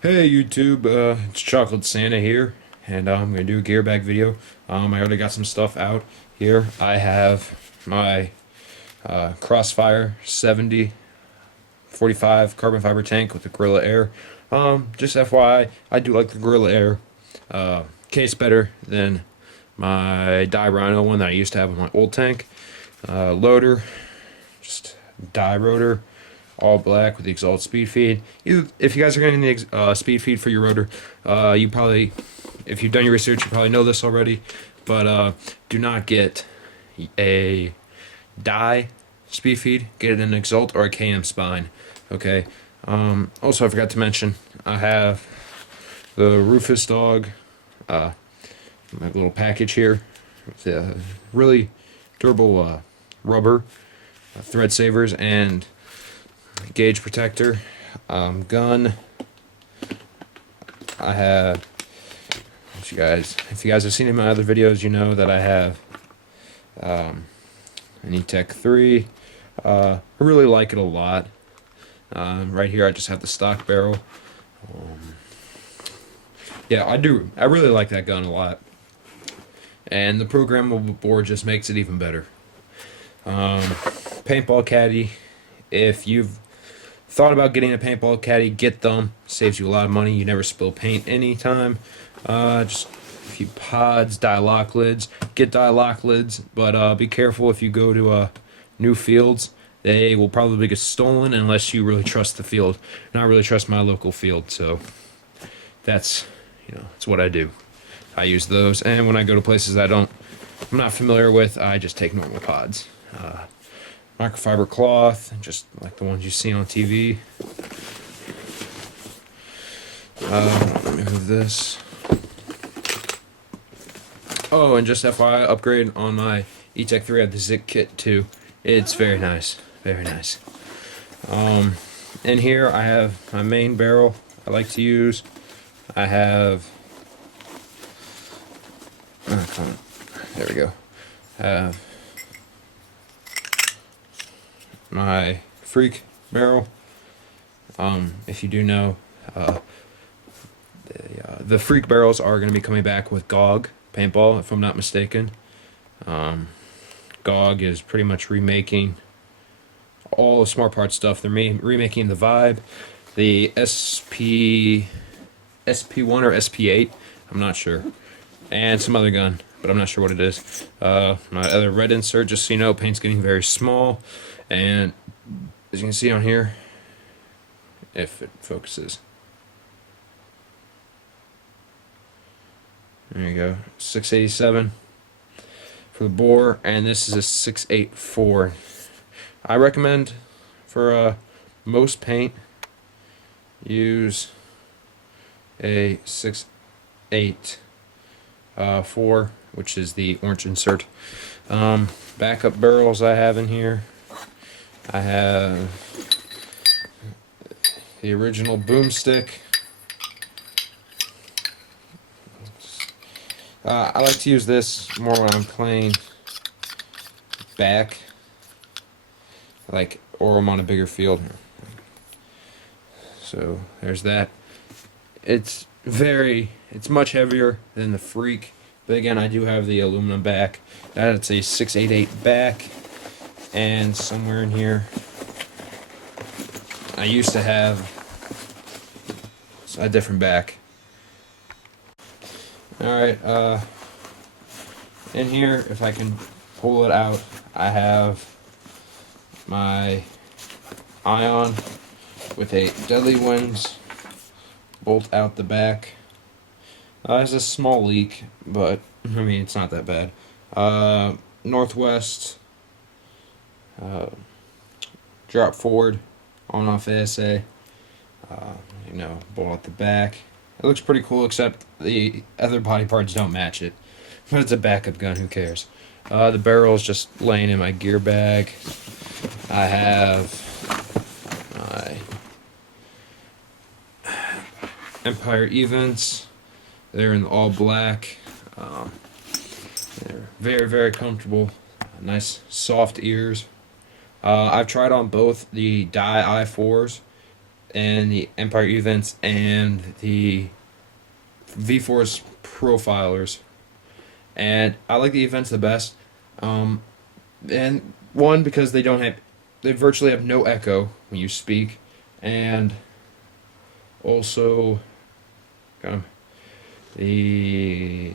Hey YouTube, it's Chocolate Santa here, and I'm gonna do a gear bag video. I already got some stuff out here. I have my Crossfire 70 45 carbon fiber tank with the Gorilla Air. Just FYI, I do like the Gorilla Air case better than my Die Rhino one that I used to have on my old tank. Loader, just die rotor, all black with the Exalt speed feed. If you guys are getting the speed feed for your rotor, you probably, if you've done your research, you probably know this already. But do not get a die speed feed. Get an Exalt or a KM spine. Okay. Also, I forgot to mention, I have the Rufus Dog, my little package here with a really durable rubber thread savers and gauge protector. Gun. I have. If you guys have seen in my other videos, you know that I have an E-Tech 3. I really like it a lot. Right here, I just have the stock barrel. Yeah, I do. I really like that gun a lot. And the programmable board just makes it even better. Paintball caddy. If you've thought about getting a paintball caddy, get them. Saves you a lot of money. You never spill paint anytime. Just a few pods, die lock lids. Get die lock lids, but be careful if you go to new fields. They will probably get stolen unless you really trust the field. And I really trust my local field, so that's what I do. I use those, and when I go to places I'm not familiar with, I just take normal pods. Microfiber cloth, just like the ones you see on TV. Let me move this. Oh, and just FYI, upgrade on my E-Tech 3. I have the Zik kit too. It's very nice, very nice. In here I have my main barrel I like to use. I have. There we go. I have my Freak barrel. If you do know, the Freak barrels are going to be coming back with GOG paintball, if I'm not mistaken. GOG is pretty much remaking all the Smart Parts stuff. They're remaking the Vibe, the SP1 or SP8, I'm not sure, and some other gun, but I'm not sure what it is. My other red insert, just so you know, paint's getting very small, and as you can see on here, if it focuses, there you go, 687 for the bore, and this is a 684. I recommend for most paint use a 684, which is the orange insert. Backup barrels I have in here. I have the original boomstick. I like to use this more when I'm playing back, or I'm on a bigger field. So there's that. It's much heavier than the Freak, but again, I do have the aluminum back. That's a 688 back, and somewhere in here, I used to have a different back. Alright, in here, if I can pull it out, I have my Ion with a Deadly Winds bolt out the back. There's a small leak, but I mean, it's not that bad. Northwest drop forward on off ASA. Bolt out the back. It looks pretty cool, except the other body parts don't match it. But it's a backup gun, who cares? The barrel is just laying in my gear bag. I have my Empire Events. They're in all black. They're very, very comfortable. Nice soft ears. I've tried on both the Dye i4s and the Empire Events and the V-Force Profilers. And I like the Events the best. And one, because they virtually have no echo when you speak, and also the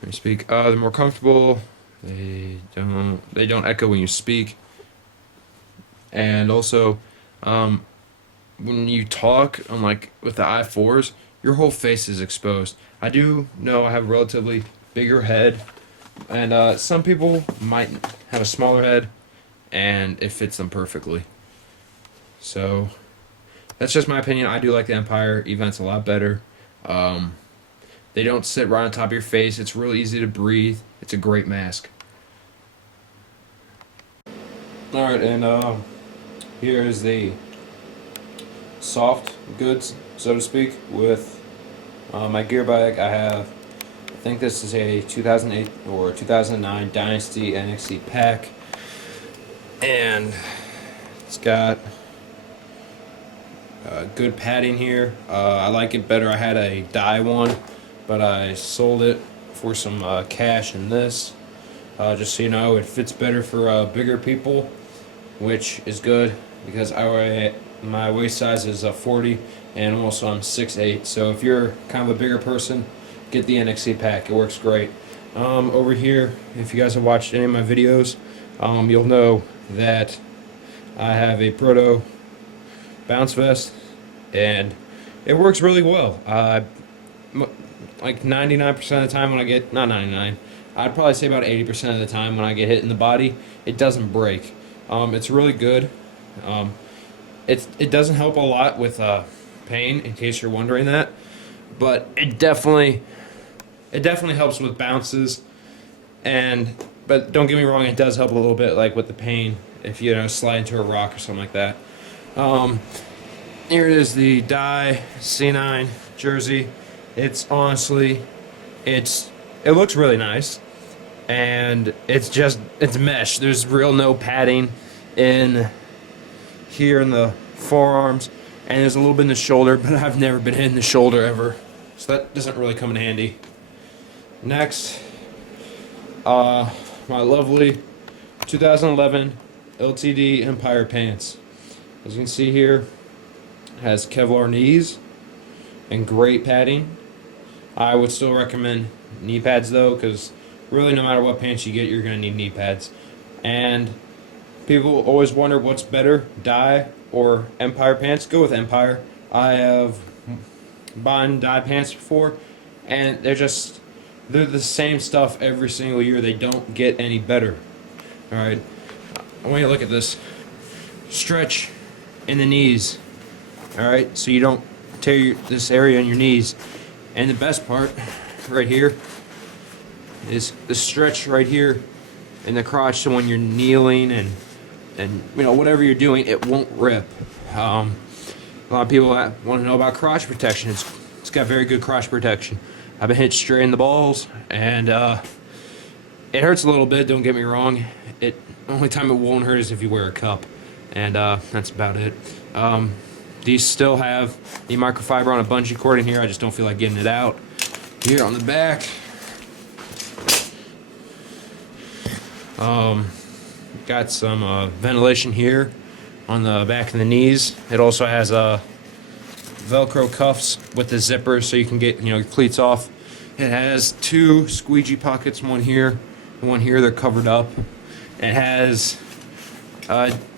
when you speak, they're more comfortable. They don't echo when you speak, and also when you talk, unlike with the i4s, your whole face is exposed. I do know I have a relatively bigger head, and some people might have a smaller head, and it fits them perfectly. So that's just my opinion. I do like the Empire Events a lot better. They don't sit right on top of your face. It's real easy to breathe. It's a great mask. Alright, and here is the soft goods, so to speak, with my gear bag. I think this is a 2008 or 2009 Dynasty NXT pack, and it's got good padding here. I like it better. I had a dye one, but I sold it for some cash in this. Just so you know, it fits better for bigger people, which is good because my waist size is 40, and also I'm 6'8". So if you're kind of a bigger person, get the NXT pack. It works great. Over here, if you guys have watched any of my videos, you'll know that I have a Proto bounce vest, and it works really well. Like 99% of the time when I get, not 99, I'd probably say about 80% of the time when I get hit in the body, it doesn't break. It's really good. It doesn't help a lot with pain, in case you're wondering that, but it definitely helps with bounces. But don't get me wrong, it does help a little bit, like with the pain if you slide into a rock or something like that. Here it is, the Dye C9 jersey. It's honestly, it looks really nice, and it's mesh. There's no padding in here in the forearms, and there's a little bit in the shoulder, but I've never been hit in the shoulder ever, so that doesn't really come in handy. Next, my lovely 2011 LTD Empire pants. As you can see here, it has Kevlar knees and great padding. I would still recommend knee pads though, because really no matter what pants you get, you're going to need knee pads. And people always wonder what's better, Dye or Empire pants. Go with Empire. I have bought Dye pants before, and they're the same stuff every single year. They don't get any better. Alright, I want you to look at this. Stretch in the knees. Alright, so you don't tear this area in your knees. And the best part right here is the stretch right here in the crotch, so when you're kneeling and whatever you're doing, it won't rip. A lot of people want to know about crotch protection. It's got very good crotch protection. I've been hit straight in the balls, and it hurts a little bit, don't get me wrong. The only time it won't hurt is if you wear a cup, and that's about it. These still have the microfiber on a bungee cord in here. I just don't feel like getting it out. Here on the back, got some ventilation here on the back of the knees. It also has Velcro cuffs with the zipper, so you can get your cleats off. It has two squeegee pockets, one here and one here. They're covered up. It has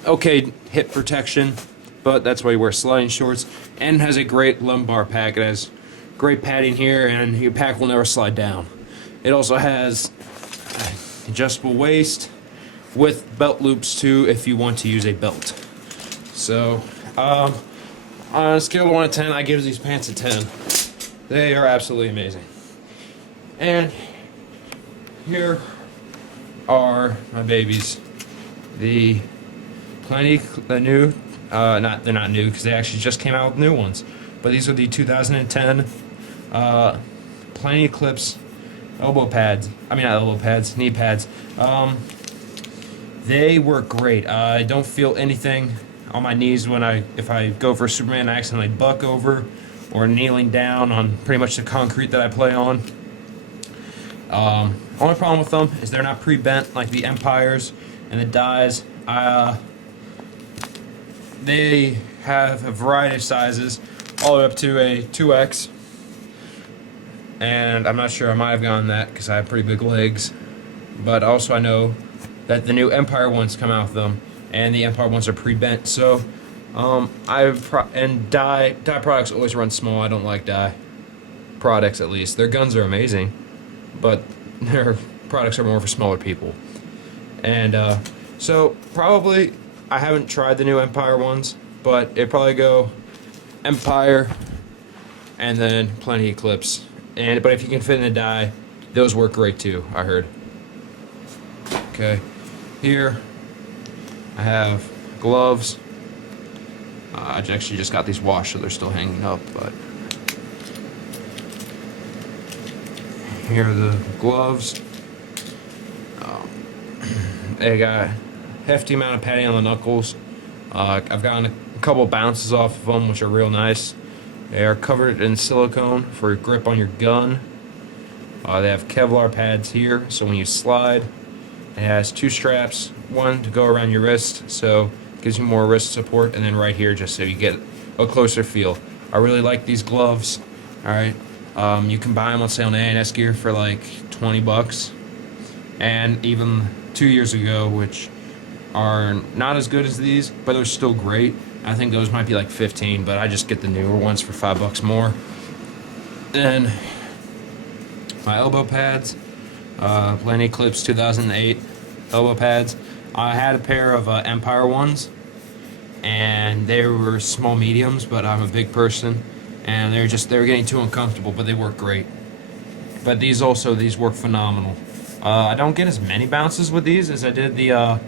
okay hip protection, but that's why you wear sliding shorts. And it has a great lumbar pack. It has great padding here, and your pack will never slide down. It also has adjustable waist with belt loops too, if you want to use a belt. So on a scale of 1 to 10, I give these pants a 10. They are absolutely amazing. And here are my babies. They're not new because they actually just came out with new ones. But these are the 2010 Plany Clips elbow pads. I mean, not elbow pads, knee pads. They work great. I don't feel anything on my knees if I go for Superman, I accidentally buck over, or kneeling down on pretty much the concrete that I play on. Only problem with them is they're not pre-bent like the Empires and the dies. They have a variety of sizes, all the way up to a 2X. And I'm not sure, I might have gone that because I have pretty big legs. But also I know that the new Empire ones come out with them, and the Empire ones are pre-bent. So, and die products always run small. I don't like die products, at least. Their guns are amazing, but their products are more for smaller people. And so probably I haven't tried the new Empire ones, but it'd probably go Empire and then plenty Eclipse. But if you can fit in a die, those work great too, I heard. Okay, here I have gloves. I actually just got these washed, so they're still hanging up, but here are the gloves. They got a hefty amount of padding on the knuckles. I've gotten a couple bounces off of them, which are real nice. They are covered in silicone for grip on your gun. They have Kevlar pads here, so when you slide, it has 2 straps, one to go around your wrist, so it gives you more wrist support, and then right here just so you get a closer feel. I really like these gloves. Alright, you can buy them on sale on A&S Gear for like 20 bucks. And even 2 years ago, which are not as good as these, but they're still great. I think those might be like 15, but I just get the newer ones for 5 bucks more. Then my elbow pads, Plenty Eclipse 2008 elbow pads. I had a pair of Empire ones, and they were small mediums, but I'm a big person, and they were getting too uncomfortable, but they work great. But these work phenomenal. I don't get as many bounces with these as I did the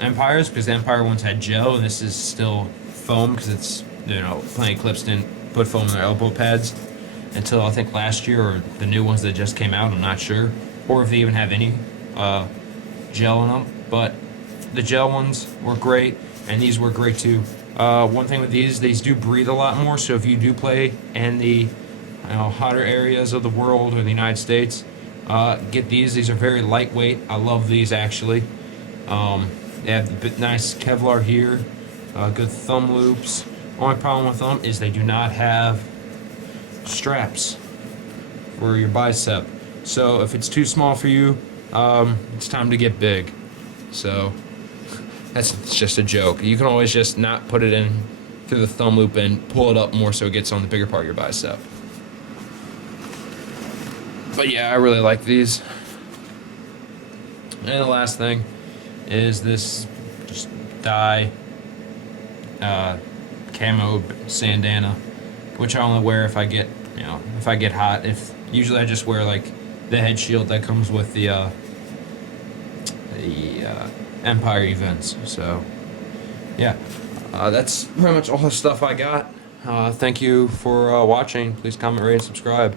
Empires, because the Empire ones had gel, and this is still foam, because it's, Plenty Eclipse didn't put foam in their elbow pads until I think last year, or the new ones that just came out, I'm not sure, or if they even have any gel in them. But the gel ones were great, and these were great too. One thing with these do breathe a lot more, so if you do play in the hotter areas of the world or the United States, get these. These are very lightweight. I love these actually. They have nice Kevlar here, good thumb loops. Only problem with them is they do not have straps for your bicep. So if it's too small for you, it's time to get big. So it's just a joke. You can always just not put it in through the thumb loop and pull it up more so it gets on the bigger part of your bicep. But yeah, I really like these. And the last thing is this just dye camo sandana, which I only wear if I get hot. Usually I just wear like the head shield that comes with the Empire events. So yeah, that's pretty much all the stuff I got. Thank you for watching. Please comment, rate, and subscribe.